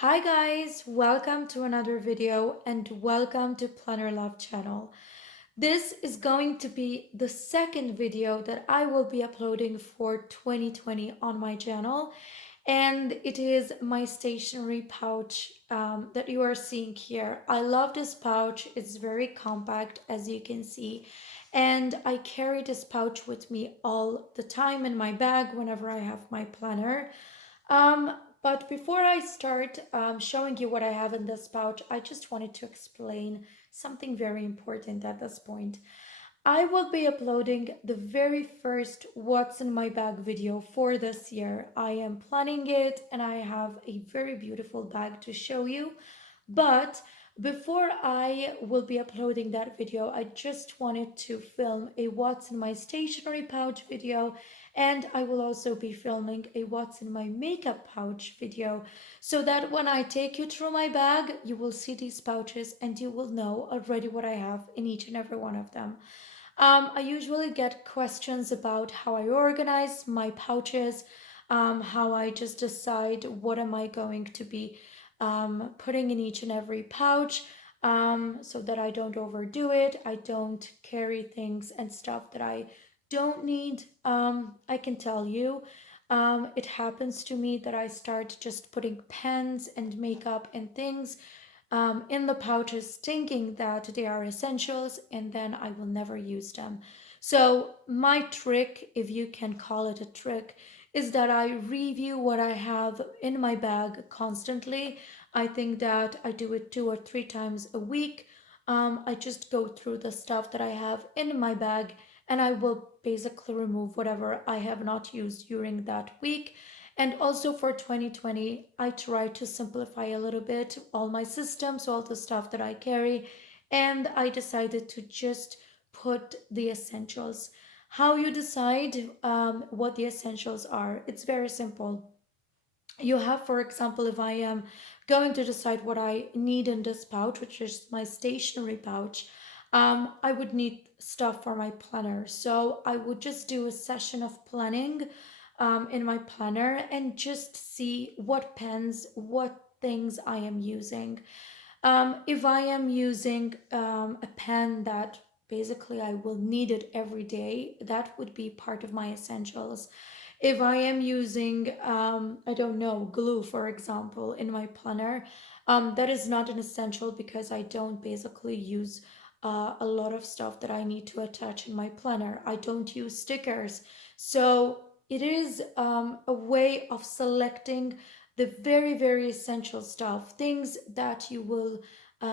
Hi guys, welcome to another video and welcome to Planner Love channel. This is going to be the second video that I will be uploading for 2020 on my channel, and it is my stationery pouch that you are seeing here. I love this pouch. It's very compact, as you can see, and I carry this pouch with me all the time in my bag whenever I have my planner. But before I start showing you what I have in this pouch, I just wanted to explain something very important at this point. I will be uploading the very first What's in My Bag video for this year. I am planning it and I have a very beautiful bag to show you. But before I will be uploading that video, I just wanted to film a What's in My Stationery pouch video, and I will also be filming a What's in My Makeup pouch video, so that when I take you through my bag, you will see these pouches and you will know already what I have in each and every one of them. I usually get questions about how I organize my pouches, how I just decide what am I going to be putting in each and every pouch, so that I don't overdo it. I don't carry things and stuff that I don't need. I can tell you, it happens to me that I start just putting pens and makeup and things in the pouches thinking that they are essentials, and then I will never use them. So my trick, if you can call it a trick, is that I review what I have in my bag constantly. I think that I do it 2 or 3 times a week. I just go through the stuff that I have in my bag, and I will basically remove whatever I have not used during that week. And also for 2020, I try to simplify a little bit all my systems, all the stuff that I carry, and I decided to just put the essentials. How you decide what the essentials are? It's very simple. You have, for example, if I am going to decide what I need in this pouch, which is my stationery pouch, I would need stuff for my planner. So I would just do a session of planning in my planner and just see what pens, what things I am using. If I am using a pen that basically I will need it every day, that would be part of my essentials. If I am using, I don't know, glue, for example, in my planner, that is not an essential because I don't basically use a lot of stuff that I need to attach in my planner. I don't use stickers. So it is a way of selecting the very, very essential stuff, things that you will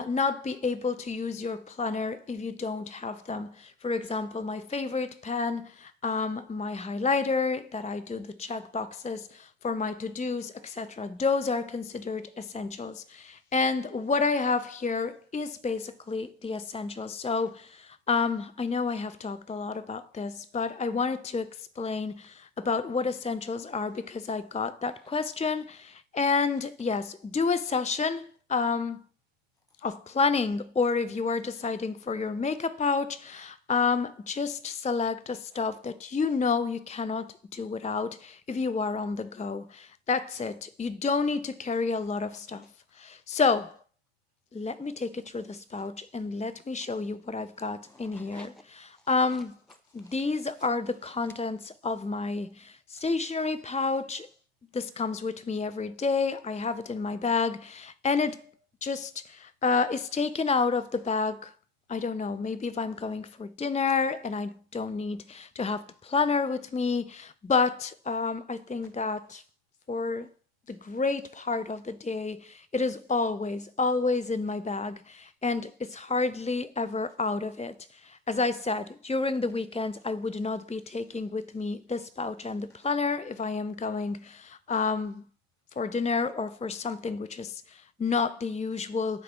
not be able to use your planner if you don't have them. For example, my favorite pen, my highlighter that I do the check boxes for my to-dos, etc. Those are considered essentials. And what I have here is basically the essentials. So I know I have talked a lot about this, but I wanted to explain about what essentials are because I got that question. And yes, do a session of planning, or if you are deciding for your makeup pouch, just select the stuff that you know you cannot do without if you are on the go. That's it. You don't need to carry a lot of stuff. So let me take you through this pouch and let me show you what I've got in here. Um, these are the contents of my stationery pouch. This comes with me every day. I have it in my bag, and it just is taken out of the bag. I don't know, maybe if I'm going for dinner and I don't need to have the planner with me, but I think that for the great part of the day, it is always, always in my bag, and it's hardly ever out of it. As I said, during the weekends, I would not be taking with me this pouch and the planner if I am going for dinner or for something which is not the usual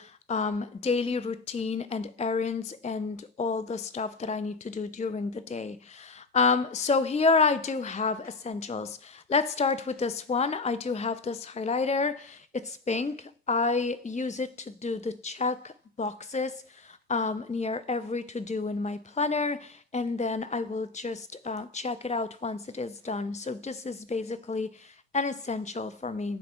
daily routine and errands and all the stuff that I need to do during the day. So here I do have essentials. Let's start with this one. I do have this highlighter. It's pink. I use it to do the check boxes near every to-do in my planner, and then I will just check it out once it is done. So this is basically an essential for me.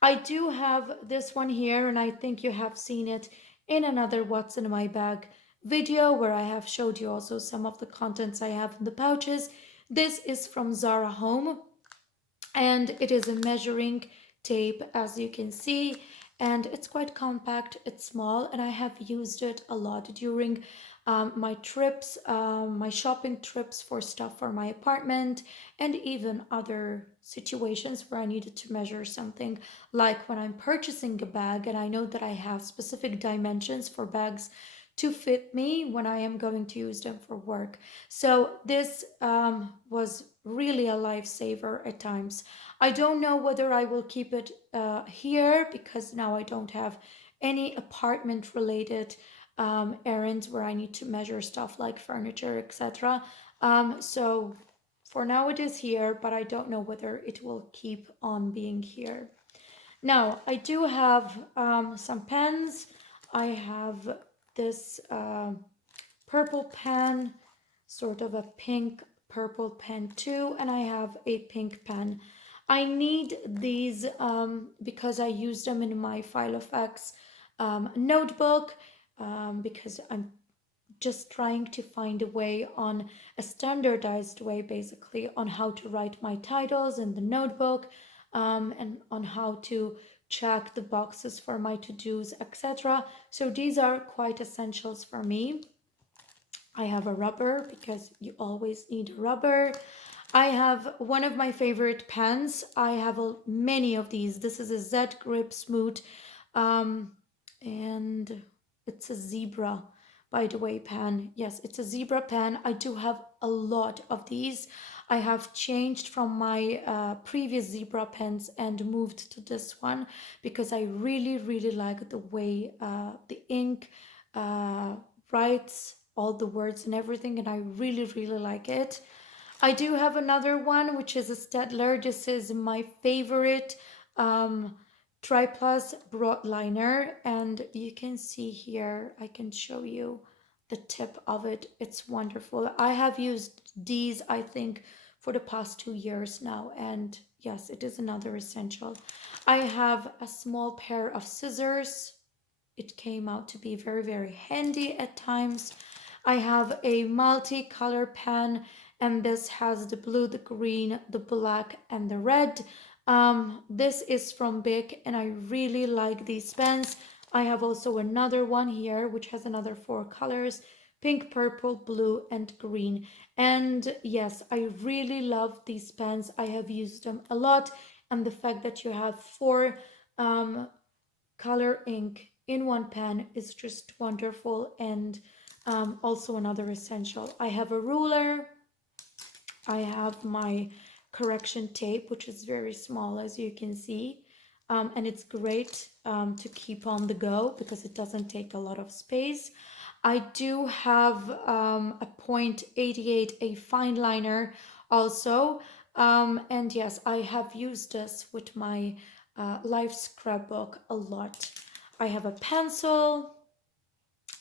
I do have this one here, and I think you have seen it in another What's in My Bag video where I have showed you also some of the contents I have in the pouches. This is from Zara Home, and it is a measuring tape, as you can see, and it's quite compact, it's small, and I have used it a lot during my trips, my shopping trips for stuff for my apartment, and even other situations where I needed to measure something, like when I'm purchasing a bag and I know that I have specific dimensions for bags to fit me when I am going to use them for work. So this was really a lifesaver at times. I don't know whether I will keep it here because now I don't have any apartment related errands where I need to measure stuff like furniture, etc. So for now it is here, but I don't know whether it will keep on being here. Now, I do have some pens. I have this purple pen, sort of a pink purple pen too, and I have a pink pen. I need these because I use them in my File of X notebook because I'm just trying to find a way on a standardized way basically on how to write my titles in the notebook and on how to check the boxes for my to-dos, etc. So these are quite essentials for me. I have a rubber because you always need a rubber. I have one of my favorite pens. I have many of these. This is a Z Grip Smooth, um, and it's a zebra, by the way, pen. Yes, it's a zebra pen. I do have a lot of these. I have changed from my previous zebra pens and moved to this one because I really, really like the way the ink uh, writes all the words and everything, and I really, really like it. I do have another one, which is a Staedtler. This is my favorite um, Triplus broadliner, and you can see here, I can show you the tip of it. It's wonderful. I have used these, I think, for the past 2 years now, and yes, it is another essential. I have a small pair of scissors. It came out to be very, very handy at times. I have a multi-color pen, and this has the blue, the green, the black, and the red. This is from Bic, and I really like these pens. I have also another one here, which has another 4 colors: pink, purple, blue, and green. And yes, I really love these pens. I have used them a lot, and the fact that you have four color ink in one pen is just wonderful, and also another essential. I have a ruler. I have my correction tape, which is very small, as you can see, and it's great to keep on the go because it doesn't take a lot of space. I do have a point 88, a fine liner also, and yes, I have used this with my life scrapbook a lot. I have a pencil,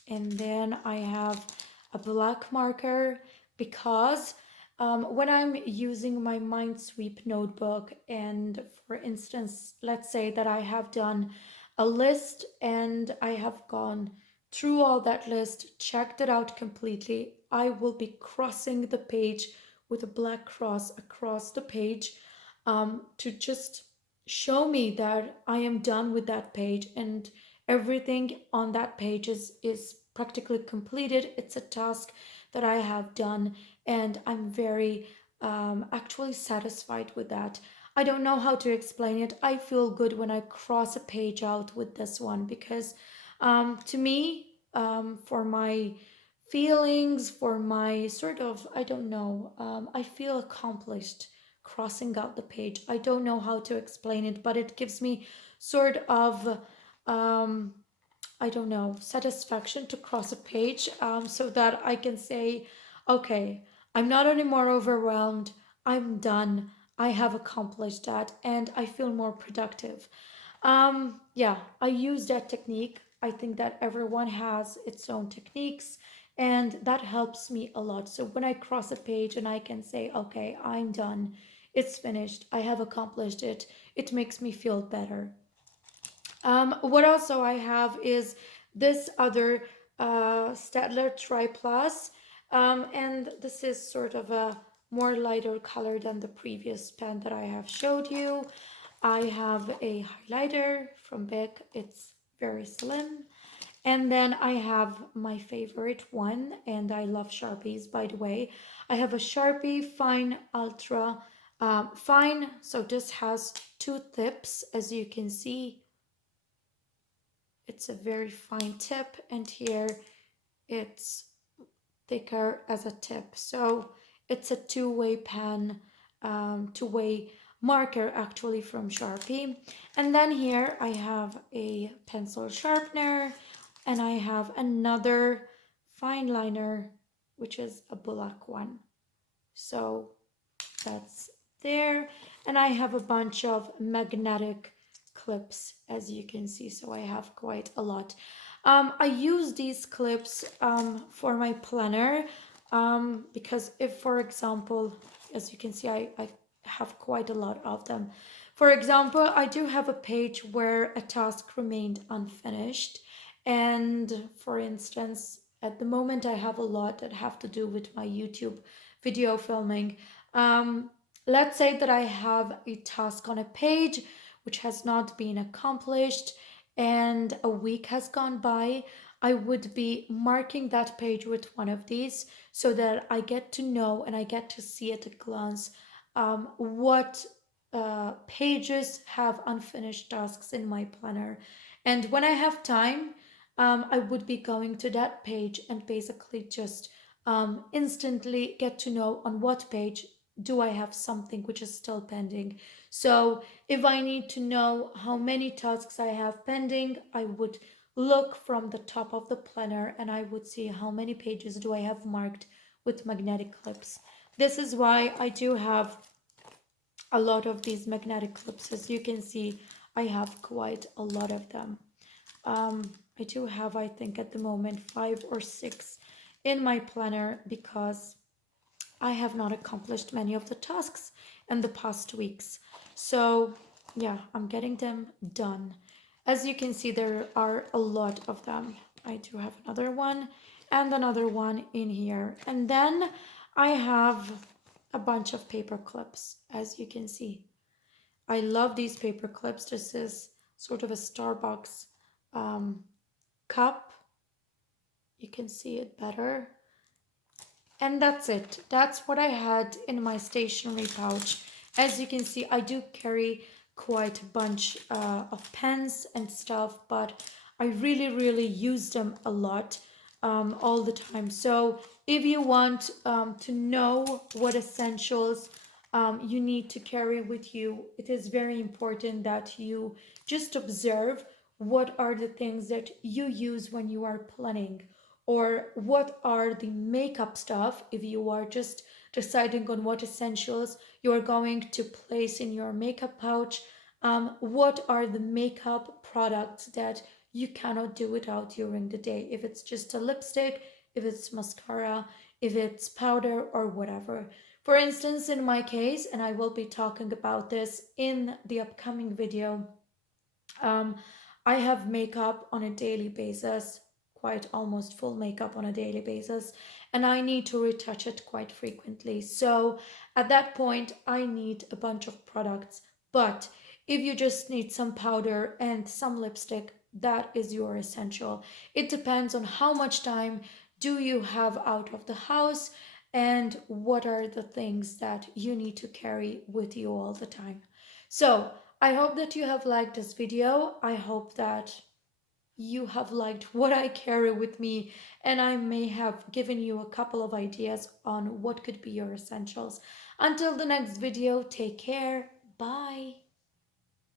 and then I have a black marker because when I'm using my Minesweep notebook, and for instance, let's say that I have done a list and I have gone through all that list, checked it out completely, I will be crossing the page with a black cross across the page to just show me that I am done with that page and everything on that page is practically completed. It's a task that I have done, and I'm very actually satisfied with that. I don't know how to explain it. I feel good when I cross a page out with this one because to me, for my feelings, for my sort of, I don't know, I feel accomplished crossing out the page. I don't know how to explain it, but it gives me sort of um, I don't know, satisfaction to cross a page so that I can say, okay, I'm not anymore overwhelmed. I'm done. I have accomplished that and I feel more productive. Yeah, I use that technique. I think that everyone has its own techniques and that helps me a lot. So when I cross a page and I can say, okay, I'm done, it's finished, I have accomplished it, it makes me feel better. What also I have is this other Staedtler Tri Plus, and this is sort of a more lighter color than the previous pen that I have showed you. I have a highlighter from Bic. It's very slim. And then I have my favorite one, and I love Sharpies, by the way. I have a Sharpie Fine Ultra Fine. So this has two tips, as you can see. It's a very fine tip, and here it's thicker as a tip. So it's a two-way pen, two-way marker actually from Sharpie. And then here I have a pencil sharpener, and I have another fine liner, which is a bullock one. So that's there. And I have a bunch of magnetic clips, as you can see, so I have quite a lot. I use these clips for my planner because if, for example, as you can see, I have quite a lot of them. For example, I do have a page where a task remained unfinished, and for instance, at the moment I have a lot that have to do with my YouTube video filming. um, let's say that I have a task on a page which has not been accomplished and a week has gone by. I would be marking that page with one of these so that I get to know and I get to see at a glance what pages have unfinished tasks in my planner. And when I have time, I would be going to that page and basically just instantly get to know on what page do I have something which is still pending. So if I need to know how many tasks I have pending, I would look from the top of the planner and I would see how many pages do I have marked with magnetic clips. This is why I do have a lot of these magnetic clips. As you can see, I have quite a lot of them. I do have, I think at the moment, 5 or 6 in my planner because I have not accomplished many of the tasks in the past weeks. So yeah, I'm getting them done. As you can see, there are a lot of them. I do have another one and another one in here. And then I have a bunch of paper clips, as you can see. I love these paper clips. This is sort of a Starbucks cup. You can see it better. And that's it. That's what I had in my stationery pouch. As you can see, I do carry quite a bunch of pens and stuff, but I really use them a lot all the time. So if you want to know what essentials you need to carry with you, it is very important that you just observe what are the things that you use when you are planning, or what are the makeup stuff if you are just deciding on what essentials you are going to place in your makeup pouch. What are the makeup products that you cannot do without during the day, if it's just a lipstick, if it's mascara, if it's powder or whatever. For instance, in my case, and I will be talking about this in the upcoming video, um, I have makeup on a daily basis, quite almost full makeup on a daily basis, and I need to retouch it quite frequently. So at that point, I need a bunch of products. But if you just need some powder and some lipstick, that is your essential. It depends on how much time do you have out of the house and what are the things that you need to carry with you all the time. So I hope that you have liked this video. I hope that you have liked what I carry with me, and I may have given you a couple of ideas on what could be your essentials. Until the next video, take care. Bye.